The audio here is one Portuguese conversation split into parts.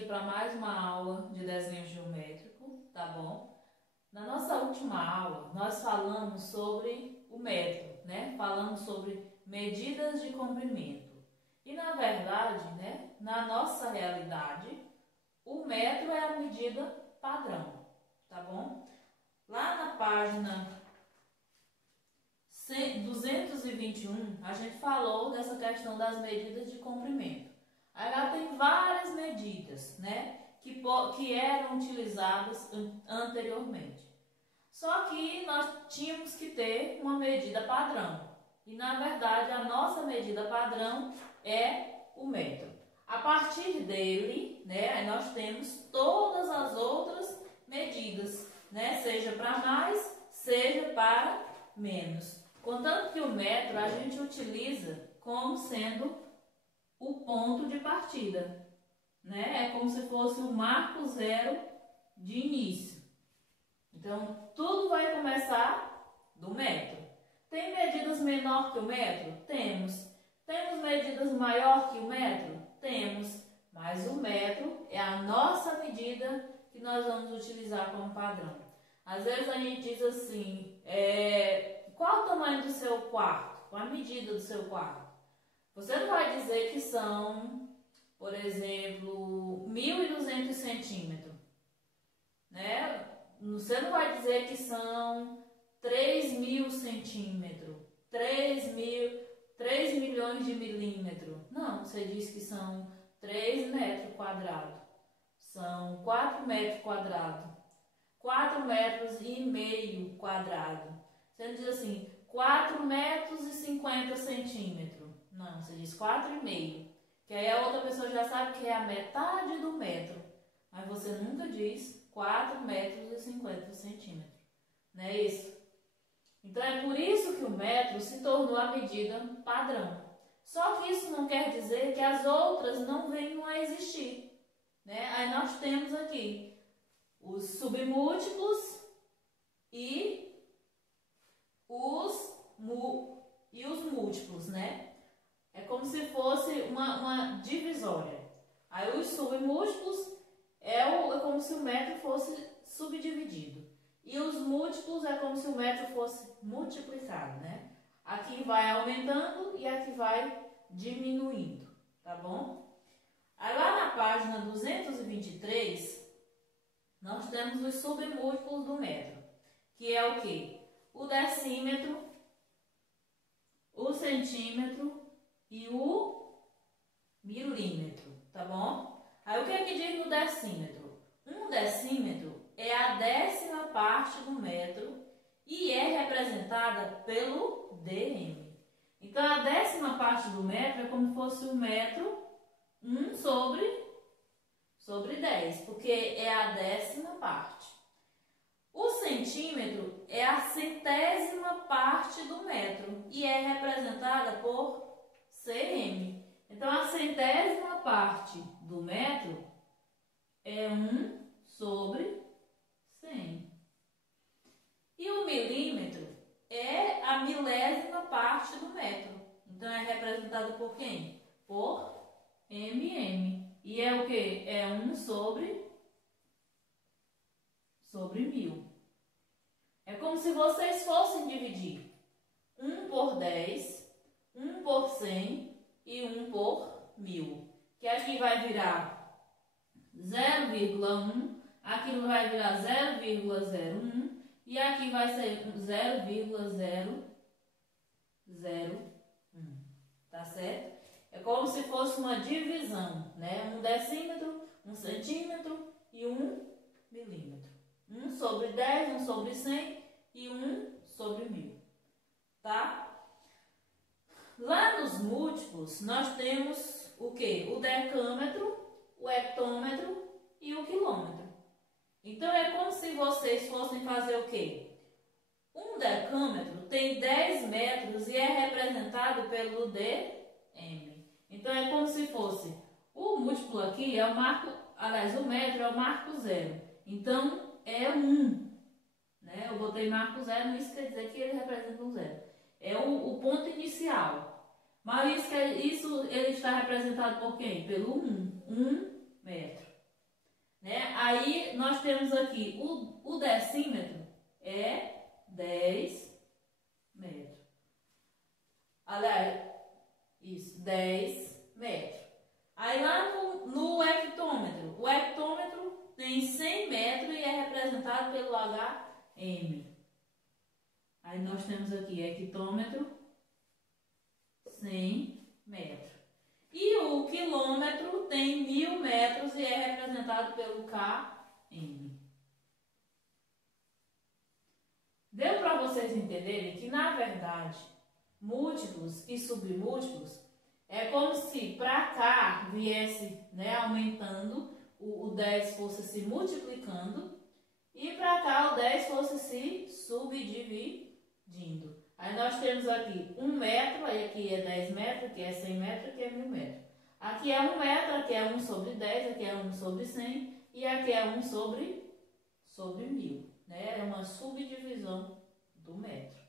aqui para mais uma aula de desenho geométrico, tá bom? Na nossa última aula, nós falamos sobre o metro, né? Falamos sobre medidas de comprimento. E na verdade, né, na nossa realidade, o metro é a medida padrão, tá bom? Lá na página 221, a gente falou dessa questão das medidas de comprimento. Aí lá tem várias medidas, né, que eram utilizadas anteriormente. Só que nós tínhamos que ter uma medida padrão. E na verdade a nossa medida padrão é o metro. A partir dele, né, aí nós temos todas as outras medidas, né, seja para mais, seja para menos. Contanto que o metro a gente utiliza como sendo o ponto de partida, né? É como se fosse o marco zero de início. Então, tudo vai começar do metro. Tem medidas menor que o metro? Temos. Temos medidas maior que o metro? Temos. Mas o metro é a nossa medida que nós vamos utilizar como padrão. Às vezes a gente diz assim, qual o tamanho do seu quarto? Qual a medida do seu quarto? Você não vai dizer que são, por exemplo, 1.200 centímetros, né? Você não vai dizer que são 3.000 centímetros, 3 milhões de milímetros. Não, você diz que são 3 metros quadrados, são 4 metros quadrados, 4 metros e meio quadrado. Você não diz assim, 4 metros e 50 centímetros. Não, você diz 4,5. Que aí a outra pessoa já sabe que é a metade do metro. Mas você nunca diz 4 metros e 50 centímetros. Não é isso? Então é por isso que o metro se tornou a medida padrão. Só que isso não quer dizer que as outras não venham a existir, né? Aí nós temos aqui os submúltiplos e os múltiplos, né? É como se fosse uma divisória. Aí os submúltiplos é como se o metro fosse subdividido. E os múltiplos é como se o metro fosse multiplicado, né? Aqui vai aumentando e aqui vai diminuindo, tá bom? Aí lá na página 223, nós temos os submúltiplos do metro, que é o quê? O decímetro, o centímetro e o milímetro, tá bom? Aí o que é que diz no decímetro? Um decímetro é a 10ª parte do metro e é representada pelo dm. Então a 10ª parte do metro é como se fosse o metro 1 sobre 10, porque é a 10ª parte. O centímetro é a 100ª parte do metro e é representada por cm. Então, a 100ª parte do metro é 1 sobre 100. E o milímetro é a 1000ª parte do metro. Então, é representado por quem? Por mm. E é o quê? É 1 sobre 1000. É como se vocês fossem dividir 1 por 10, 1 por 100 e 1 por 1000. Que aqui vai virar 0,1, aqui vai virar 0,01 e aqui vai ser 0,001. Tá certo? É como se fosse uma divisão, né? 1 decímetro, 1 centímetro e 1 milímetro. 1 sobre 10, 1 sobre 100 e 1 sobre 1000. Tá? Lá nos múltiplos, nós temos o quê? O decâmetro, o hectômetro e o quilômetro. Então, é como se vocês fossem fazer o quê? Um decâmetro tem 10 metros e é representado pelo dm. Então, é como se fosse o múltiplo aqui, é o marco, aliás, o metro é o marco zero. Então, é 1. Né? Eu botei marco zero, isso quer dizer que ele representa um zero. É o ponto inicial. Mas isso ele está representado por quem? Pelo 1. 1 metro. né? Aí nós temos aqui o decímetro é 10 metros. Aliás, isso, 10 metros. Aí lá no hectômetro, o hectômetro tem 100 metros e é representado pelo HM. Aí nós temos aqui hectômetro, 100 metros. E o quilômetro tem 1000 metros e é representado pelo km. Deu para vocês entenderem que, na verdade, múltiplos e submúltiplos é como se para cá viesse, né, aumentando, o 10 fosse se multiplicando e para cá o 10 fosse se subdividindo. Aí nós temos aqui 1 metro, aí aqui é 10 metros, aqui é 100 metros, aqui é 1000 metros. Aqui é 1 metro, aqui é 1 sobre 10, aqui é 1 sobre 100 e aqui é 1 sobre 1000. Né? É uma subdivisão do metro.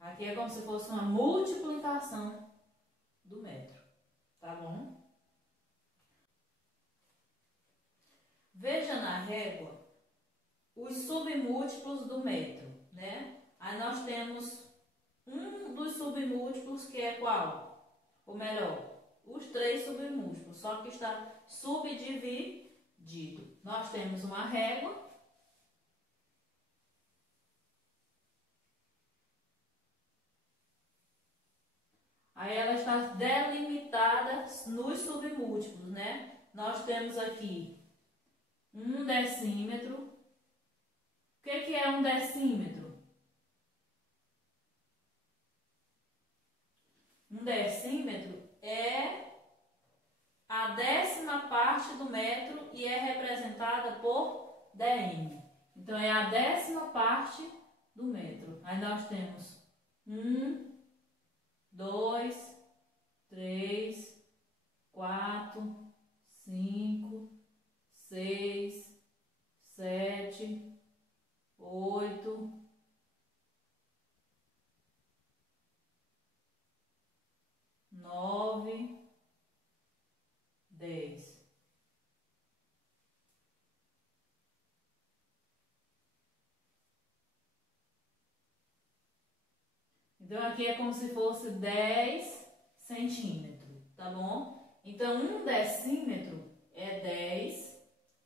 Aqui é como se fosse uma multiplicação do metro. Tá bom? Veja na régua os submúltiplos do metro, né? Aí nós temos um dos submúltiplos que é qual? Ou melhor, os 3 submúltiplos, só que está subdividido. Nós temos uma régua. Aí ela está delimitada nos submúltiplos, né? Nós temos aqui 1 decímetro. O que é 1 decímetro? 1 decímetro é a 10ª parte do metro e é representada por dm. Então é a 10ª parte do metro. Aí nós temos 1, 2, 3, 4, 5, 6, 7, 8, 9, 10. Então aqui é como se fosse 10 centímetros, tá bom? Então 1 decímetro é 10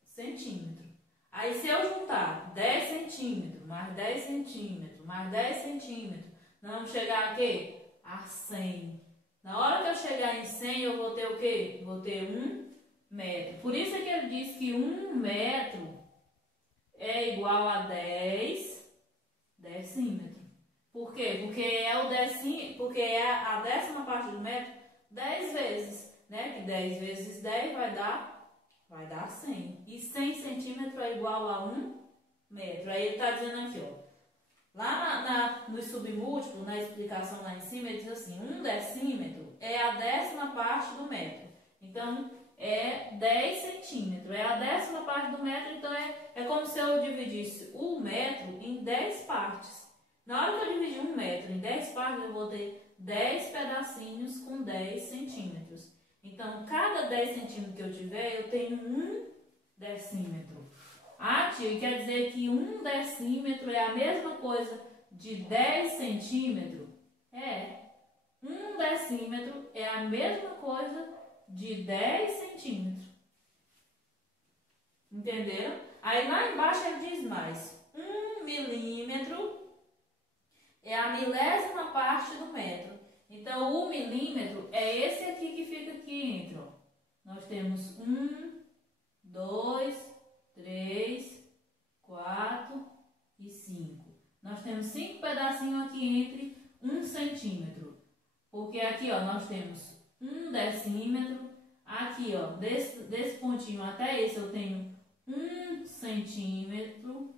centímetros. Aí se eu juntar 10 centímetros, mais 10 centímetros, mais 10 centímetros, nós vamos chegar a quê? A 100. Na hora que eu chegar em 100, eu vou ter o quê? Vou ter 1 metro. Por isso é que ele diz que 1 metro é igual a 10 decímetros. Por quê? Porque é a 10ª parte do metro 10 vezes, né? Que 10 vezes 10 vai dar 100. E 100 centímetros é igual a 1 metro. Aí ele está dizendo aqui, ó. Lá no submúltiplo, na explicação lá em cima, ele diz assim, 1 decímetro é a 10ª parte do metro. Então, é 10 centímetros. É a 10ª parte do metro, então é como se eu dividisse o metro em 10 partes. Na hora que eu dividir 1 metro em 10 partes, eu vou ter 10 pedacinhos com 10 centímetros. Então, cada 10 centímetros que eu tiver, eu tenho 1 decímetro. Ah, tia, quer dizer que 1 decímetro é a mesma coisa de 10 centímetros? É. 1 decímetro é a mesma coisa de 10 centímetros. Entenderam? Aí lá embaixo ele diz mais. 1 milímetro é a 1000ª parte do metro. Então, o milímetro é esse aqui que fica aqui entre. Ó. Nós temos 1, 2, 3, 4 e 5. Nós temos 5 pedacinhos aqui entre 1 centímetro. Porque aqui, ó, nós temos 1 decímetro. Aqui, ó, desse pontinho até esse eu tenho 1 centímetro.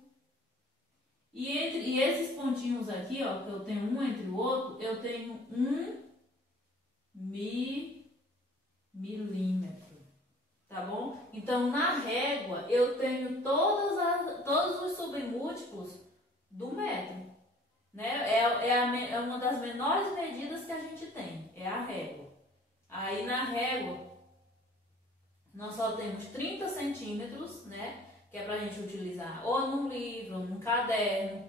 E esses pontinhos aqui, ó, que eu tenho um entre o outro, eu tenho 1 milímetro. Tá bom? Então, na régua, eu tenho todos os submúltiplos do metro. Né? É uma das menores medidas que a gente tem, é a régua. Aí, na régua, nós só temos 30 centímetros, né? Que é para a gente utilizar ou num livro, ou num caderno.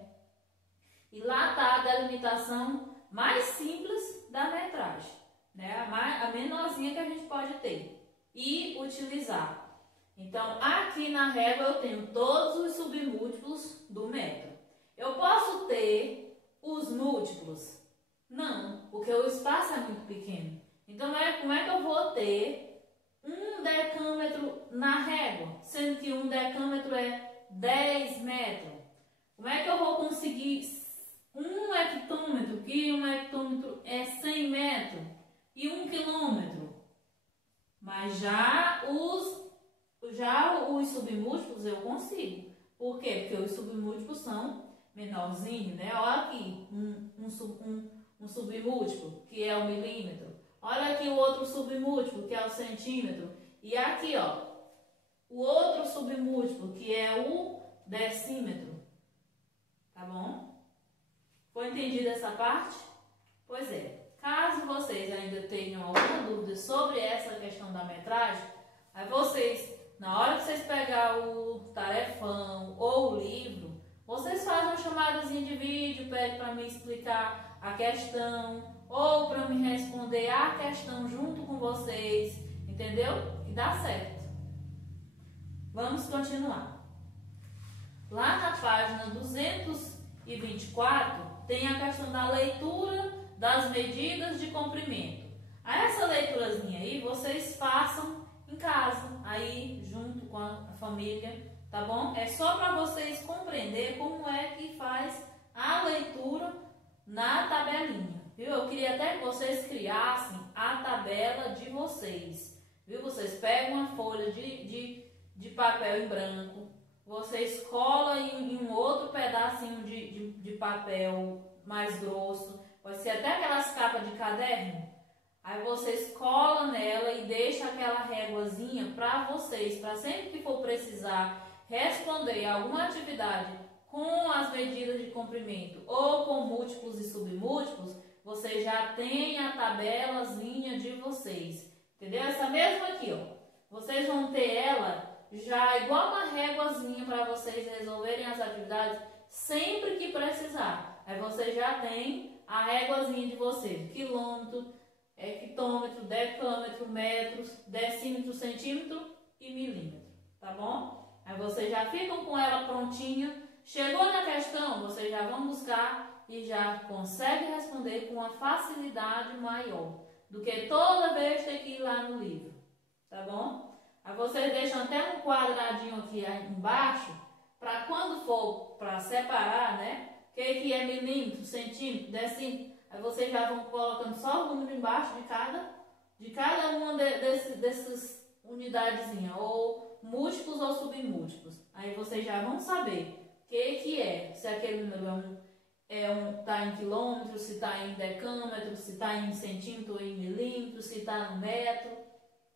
E lá está a delimitação mais simples da metragem, né? A menorzinha que a gente pode ter e utilizar. Então, aqui na régua eu tenho todos os submúltiplos do metro. Eu posso ter os múltiplos? Não, porque o espaço é muito pequeno. Então, como é que eu vou ter 1 decâmetro na régua, sendo que 1 decâmetro é 10 metros? Como é que eu vou conseguir 1 hectômetro, que 1 hectômetro é 100 metros, e 1 quilômetro? Mas já os submúltiplos eu consigo. Por quê? Porque os submúltiplos são menorzinhos, né? Olha aqui, um submúltiplo, que é o milímetro. Olha aqui o outro submúltiplo, que é o centímetro. E aqui, ó, o outro submúltiplo, que é o decímetro. Tá bom? Foi entendida essa parte? Pois é. Caso vocês ainda tenham alguma dúvida sobre essa questão da metragem, aí vocês, na hora que vocês pegar o tarefão ou o livro, vocês fazem uma chamadazinha de vídeo, pede para me explicar a questão, ou para me responder a questão junto com vocês, entendeu? E dá certo. Vamos continuar. Lá na página 224 tem a questão da leitura das medidas de comprimento. Essa leiturazinha aí vocês façam em casa, aí junto com a família, tá bom? É só para vocês compreender como é que faz a leitura na tabelinha. Viu? Eu queria até que vocês criassem a tabela de vocês. Viu? Vocês pegam uma folha de papel em branco, vocês colam em um outro pedacinho de papel mais grosso, pode ser até aquelas capas de caderno. Aí vocês colam nela e deixam aquela réguazinha para vocês, para sempre que for precisar responder alguma atividade com as medidas de comprimento ou com múltiplos e submúltiplos, vocês já têm a tabelazinha de vocês, entendeu? Essa mesma aqui, ó, vocês vão ter ela já igual uma réguazinha para vocês resolverem as atividades sempre que precisar. Aí vocês já têm a réguazinha de vocês, quilômetro, hectômetro, decâmetro, metros, decímetro, centímetro e milímetro, tá bom? Aí vocês já ficam com ela prontinha. Chegou na questão, vocês já vão buscar e já conseguem responder com uma facilidade maior do que toda vez ter que ir lá no livro, tá bom? Aí vocês deixam até um quadradinho aqui embaixo, para quando for para separar, né? O que é milímetro, centímetro, decímetro, aí vocês já vão colocando só o número embaixo de cada uma dessas unidadezinhas, ou múltiplos ou submúltiplos. Aí vocês já vão saber o que é, se aquele número está em quilômetro, se está em decâmetro, se está em centímetro ou em milímetro, se está no metro,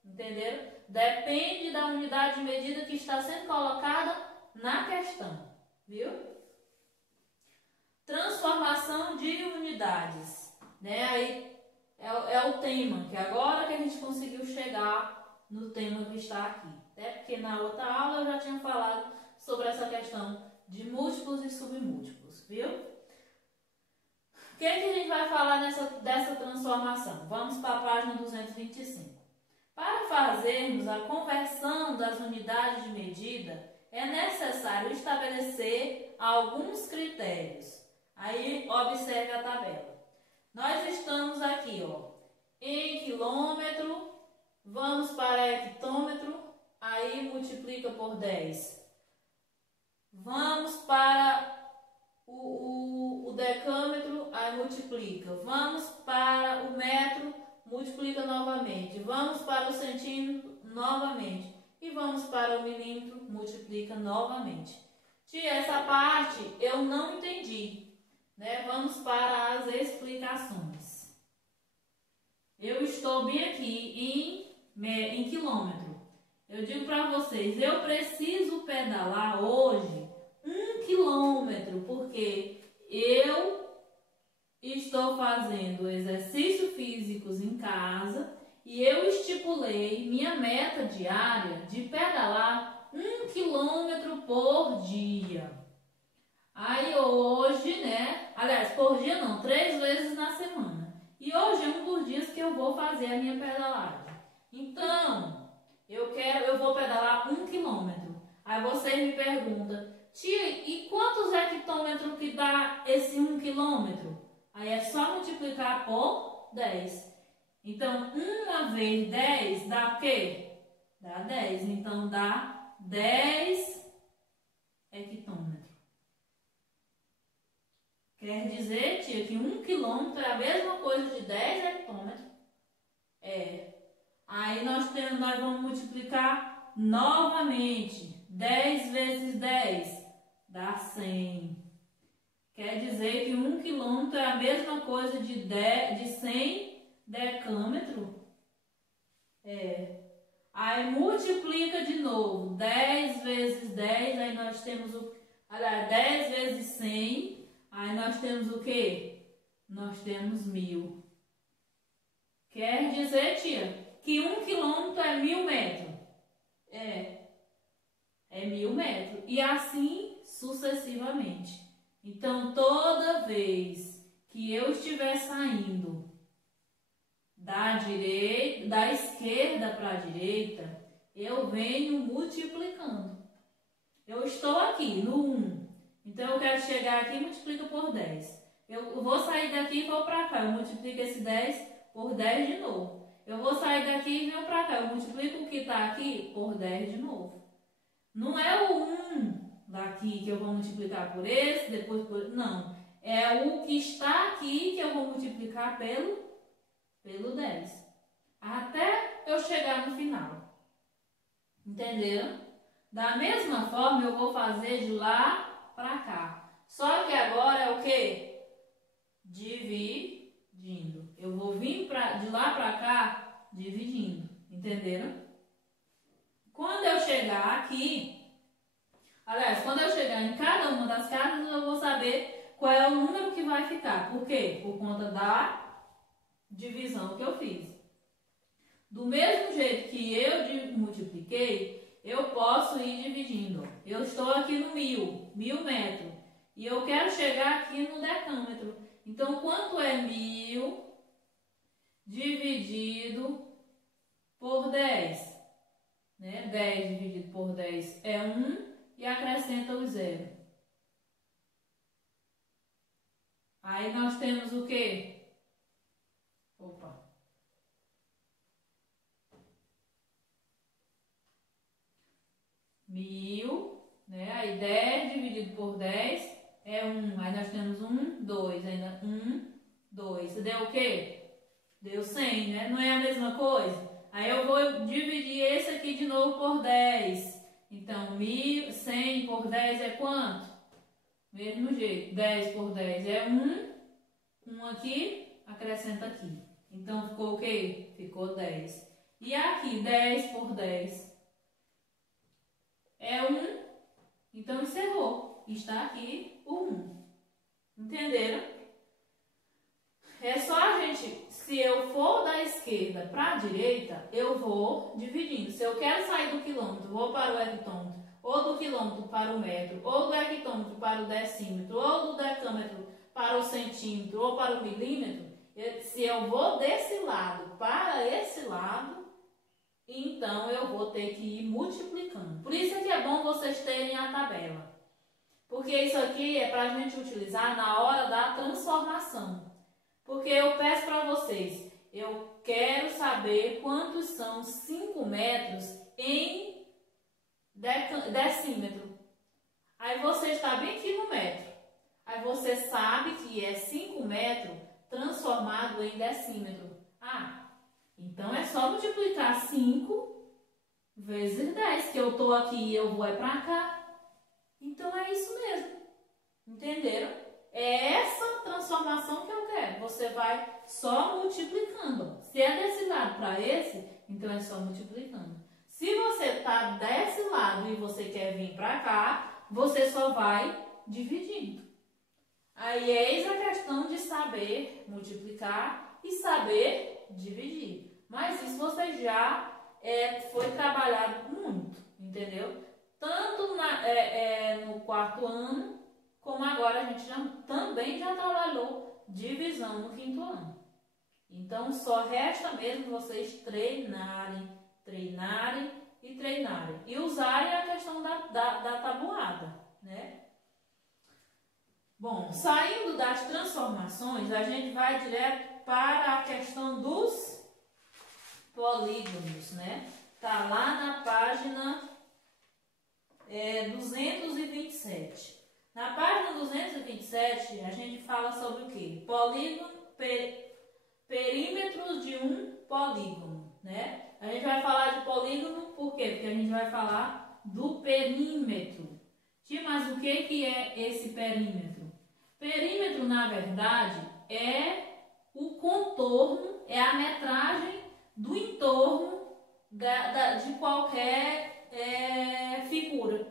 entenderam? Depende da unidade de medida que está sendo colocada na questão, viu? Transformação de unidades, né? Aí é o tema, que agora que a gente conseguiu chegar no tema que está aqui. Até porque na outra aula eu já tinha falado sobre essa questão de múltiplos e submúltiplos, viu? O que a gente vai falar dessa transformação? Vamos para a página 225. Para fazermos a conversão das unidades de medida, é necessário estabelecer alguns critérios. Aí, observe a tabela. Nós estamos aqui, ó, em quilômetro, vamos para hectômetro, aí multiplica por 10. Vamos para o decâmetro, aí multiplica. Vamos para o metro, multiplica novamente. Vamos para o centímetro, novamente. E vamos para o milímetro, multiplica novamente. Tia, essa parte eu não entendi, né? Vamos para as explicações. Eu estou bem aqui em quilômetro. Eu digo para vocês, eu preciso pedalar hoje 1 quilômetro, porque eu estou fazendo exercícios físicos em casa e eu estipulei minha meta diária de pedalar 1 quilômetro por dia. Aí hoje, né? Aliás, por dia não, 3 vezes na semana. E hoje é um dos dias que eu vou fazer a minha pedalada. Então, eu vou pedalar 1 quilômetro. Aí você me pergunta, tia, e quantos hectômetros que dá esse 1 quilômetro? Aí é só multiplicar por 10. Então, 1 vezes 10 dá o quê? Dá 10. Então, dá 10 hectômetros. Quer dizer, tia, que 1 quilômetro é a mesma coisa de 10 hectômetros? É. Aí nós vamos multiplicar novamente. 10 vezes 10 dá 100. Quer dizer que 1 quilômetro é a mesma coisa de 100 decâmetro? É. Aí multiplica de novo. 10 vezes 10, aí nós temos o... Aliás, 10 vezes 100, aí nós temos o quê? Nós temos 1000. Quer dizer, tia, que 1 quilômetro é 1000 metros? É 1000 metros. E assim sucessivamente. Então, toda vez que eu estiver saindo da esquerda para a direita, eu venho multiplicando. Eu estou aqui no 1. Então, eu quero chegar aqui e multiplico por 10. Eu vou sair daqui e vou para cá. Eu multiplico esse 10 por 10 de novo. Eu vou sair daqui e venho para cá. Eu multiplico o que está aqui por 10 de novo. Não é o 1 daqui que eu vou multiplicar por esse, depois por... Não. É o que está aqui que eu vou multiplicar pelo 10. Até eu chegar no final. Entenderam? Da mesma forma, eu vou fazer de lá para cá. Só que agora é o quê? Dividindo. Eu vou vir de lá para cá dividindo. Entenderam? Quando eu chegar aqui, aliás, quando eu chegar em cada uma das casas, eu vou saber qual é o número que vai ficar. Por quê? Por conta da divisão que eu fiz. Do mesmo jeito que eu multipliquei, eu posso ir dividindo. Eu estou aqui no 1000 metros. E eu quero chegar aqui no decâmetro. Então, quanto é 1000 dividido por 10? Né? 10 dividido por 10 é 1 e acrescenta o 0. Aí nós temos o quê? Opa. 1000, né? Aí 10 dividido por 10 é 1. Aí nós temos 1, 2. Ainda 1, 2. Deu o quê? Deu 100, né? Não é a mesma coisa? Aí eu vou dividir esse aqui de novo por 10. Então, 100 por 10 é quanto? Mesmo jeito. 10 por 10 é 1. 1 aqui, acrescenta aqui. Então, ficou o quê? Ficou 10. E aqui, 10 por 10 é 1. Então, encerrou. Está aqui o 1. Entenderam? É só a gente, se eu for da esquerda para a direita, eu vou dividindo. Se eu quero sair do quilômetro, vou para o hectômetro, ou do quilômetro para o metro, ou do hectômetro para o decímetro, ou do decâmetro para o centímetro, ou para o milímetro, se eu vou desse lado para esse lado, então eu vou ter que ir multiplicando. Por isso é que é bom vocês terem a tabela. Porque isso aqui é para a gente utilizar na hora da transformação. Porque eu peço para vocês, eu quero saber quantos são 5 metros em decímetro. Aí você está bem aqui no metro. Aí você sabe que é 5 metros transformado em decímetro. Ah, então é só multiplicar 5 vezes 10, que eu estou aqui e eu vou para cá. Então é isso mesmo. Entenderam? É essa transformação que eu quero. Você vai só multiplicando. Se é desse lado para esse, então é só multiplicando. Se você está desse lado e você quer vir para cá, você só vai dividindo. Aí eis a questão de saber multiplicar e saber dividir. Mas isso você já foi trabalhado muito, entendeu? Tanto tanto no quarto ano, como agora a gente também já trabalhou divisão no quinto ano. Então, só resta mesmo vocês treinarem, treinarem e treinarem. E usarem a questão da tabuada, né? Bom, saindo das transformações, a gente vai direto para a questão dos polígonos, né? Tá lá na página 227. Na página 227, a gente fala sobre o quê? Polígono, perímetros de um polígono, né? A gente vai falar de polígono por quê? Porque a gente vai falar do perímetro. Mas o que é esse perímetro? Perímetro, na verdade, é o contorno, é a metragem do entorno de qualquer figura.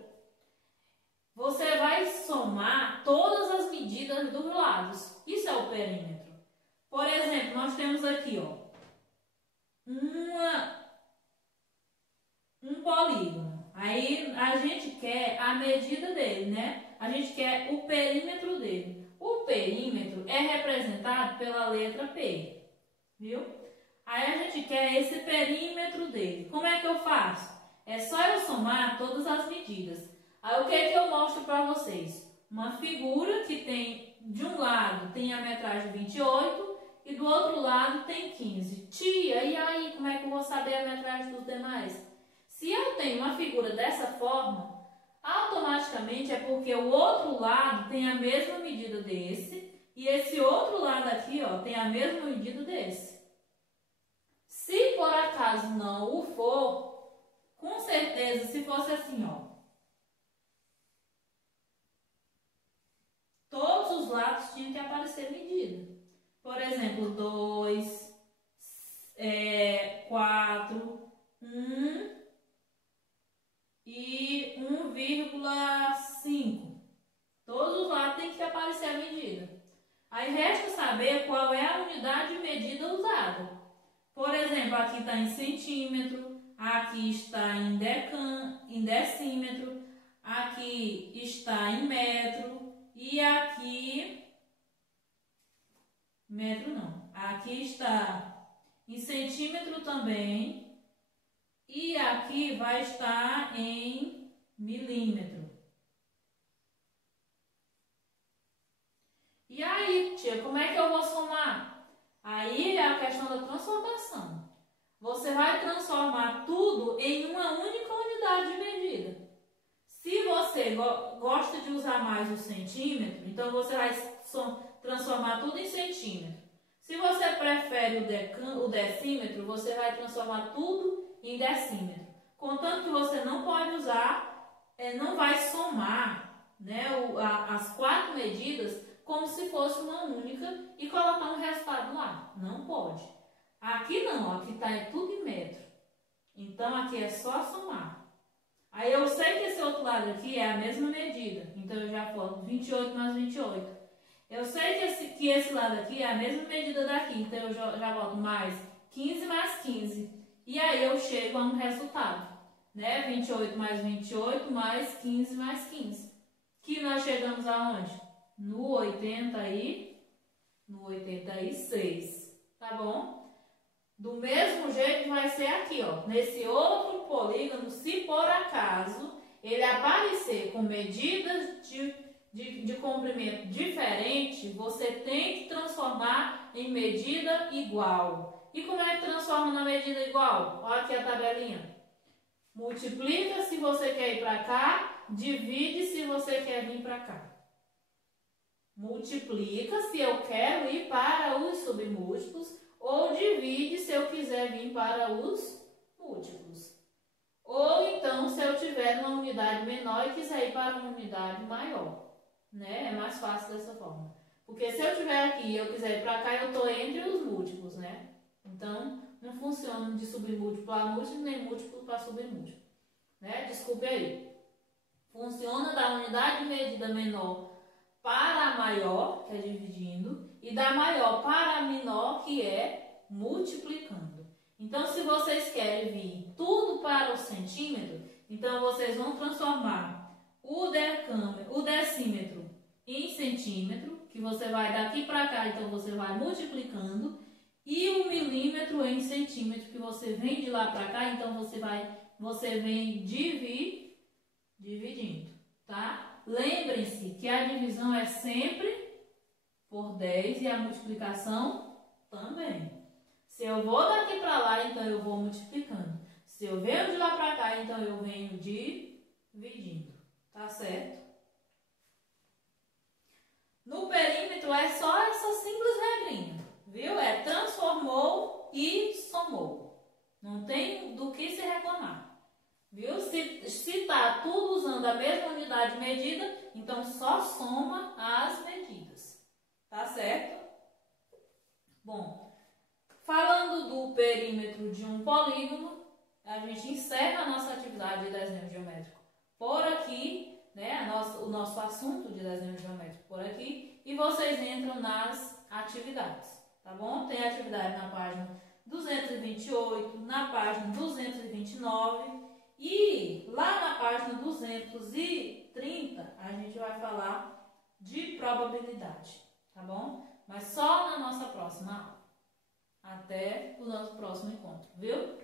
Você vai somar todas as medidas dos lados. Isso é o perímetro. Por exemplo, nós temos aqui, ó, um polígono. Aí a gente quer a medida dele, né? A gente quer o perímetro dele. O perímetro é representado pela letra P, viu? Aí a gente quer esse perímetro dele. Como é que eu faço? É só eu somar todas as medidas. Aí o que é que eu mostro para vocês? Uma figura que tem, de um lado tem a metragem 28 e do outro lado tem 15. Tia, e aí como é que eu vou saber a metragem dos demais? Se eu tenho uma figura dessa forma, automaticamente é porque o outro lado tem a mesma medida desse e esse outro lado aqui, ó, tem a mesma medida desse. Se por acaso não o for, com certeza, se fosse assim, ó, todos os lados tinham que aparecer medida. Por exemplo, 2, 4, 1 e 1,5. Todos os lados tem que aparecer a medida. Aí resta saber qual é a unidade de medida usada. Por exemplo, aqui está em centímetro, aqui está em decímetro, aqui está em metro e aqui, metro não, aqui está em centímetro também e aqui vai estar em milímetro. E aí, tia, como é que eu vou somar? Aí é a questão da transformação. Você vai transformar tudo em uma única unidade de medida. Se você gosta de usar mais o centímetro, então você vai transformar tudo em centímetro. Se você prefere o decímetro, você vai transformar tudo em decímetro. Contanto que você não pode usar, não vai somar, né, as 4 medidas como se fosse uma única e colocar um resultado lá. Não pode. Aqui não, aqui está tudo em metro. Então aqui é só somar. Aí eu sei que esse outro lado aqui é a mesma medida. Então eu já coloco 28 mais 28. Eu sei que esse lado aqui é a mesma medida daqui. Então eu já boto mais 15 mais 15. E aí eu chego a um resultado, né? 28 mais 28 mais 15 mais 15. Que nós chegamos aonde? No 86, tá bom? Do mesmo jeito vai ser aqui, ó. Nesse outro polígono, se por acaso ele aparecer com medidas de comprimento diferente, você tem que transformar em medida igual. E como é que transforma na medida igual? Olha aqui a tabelinha. Multiplica se você quer ir para cá, divide se você quer vir para cá. Multiplica se eu quero ir para os submúltiplos ou divide se eu quiser vir para os múltiplos. Ou então se eu tiver uma unidade menor e quiser ir para uma unidade maior, né? É mais fácil dessa forma. Porque se eu estiver aqui e eu quiser ir para cá, eu estou entre os múltiplos, né? Então não funciona de submúltiplo para múltiplo nem múltiplo para submúltiplo, né? Desculpe aí. Funciona da unidade de medida menor para a maior, que é dividindo, e da maior para a menor, que é multiplicando. Então, se vocês querem vir tudo para o centímetro, Então, vocês vão transformar o decímetro em centímetro, que você vai daqui para cá, então você vai multiplicando, e o milímetro em centímetro, que você vem de lá para cá, então você vem dividindo, tá? Lembrem-se que a divisão é sempre por 10 e a multiplicação também. Se eu vou daqui para lá, então eu vou multiplicando. Se eu venho de lá para cá, então eu venho dividindo, tá certo? No perímetro é só essa simples regrinha, viu? É transformou e somou. Não tem do que se reclamar, viu? Se tá tudo usando a mesma unidade de medida, então só soma as medidas, tá certo? Bom, falando do perímetro de um polígono, a gente encerra a nossa atividade de desenho geométrico por aqui, né? O nosso assunto de desenho geométrico por aqui, e vocês entram nas atividades, tá bom? Tem atividade na página 228, na página 229 e lá na página 230 a gente vai falar de probabilidade, tá bom? Mas só na nossa próxima aula. Até o nosso próximo encontro, viu?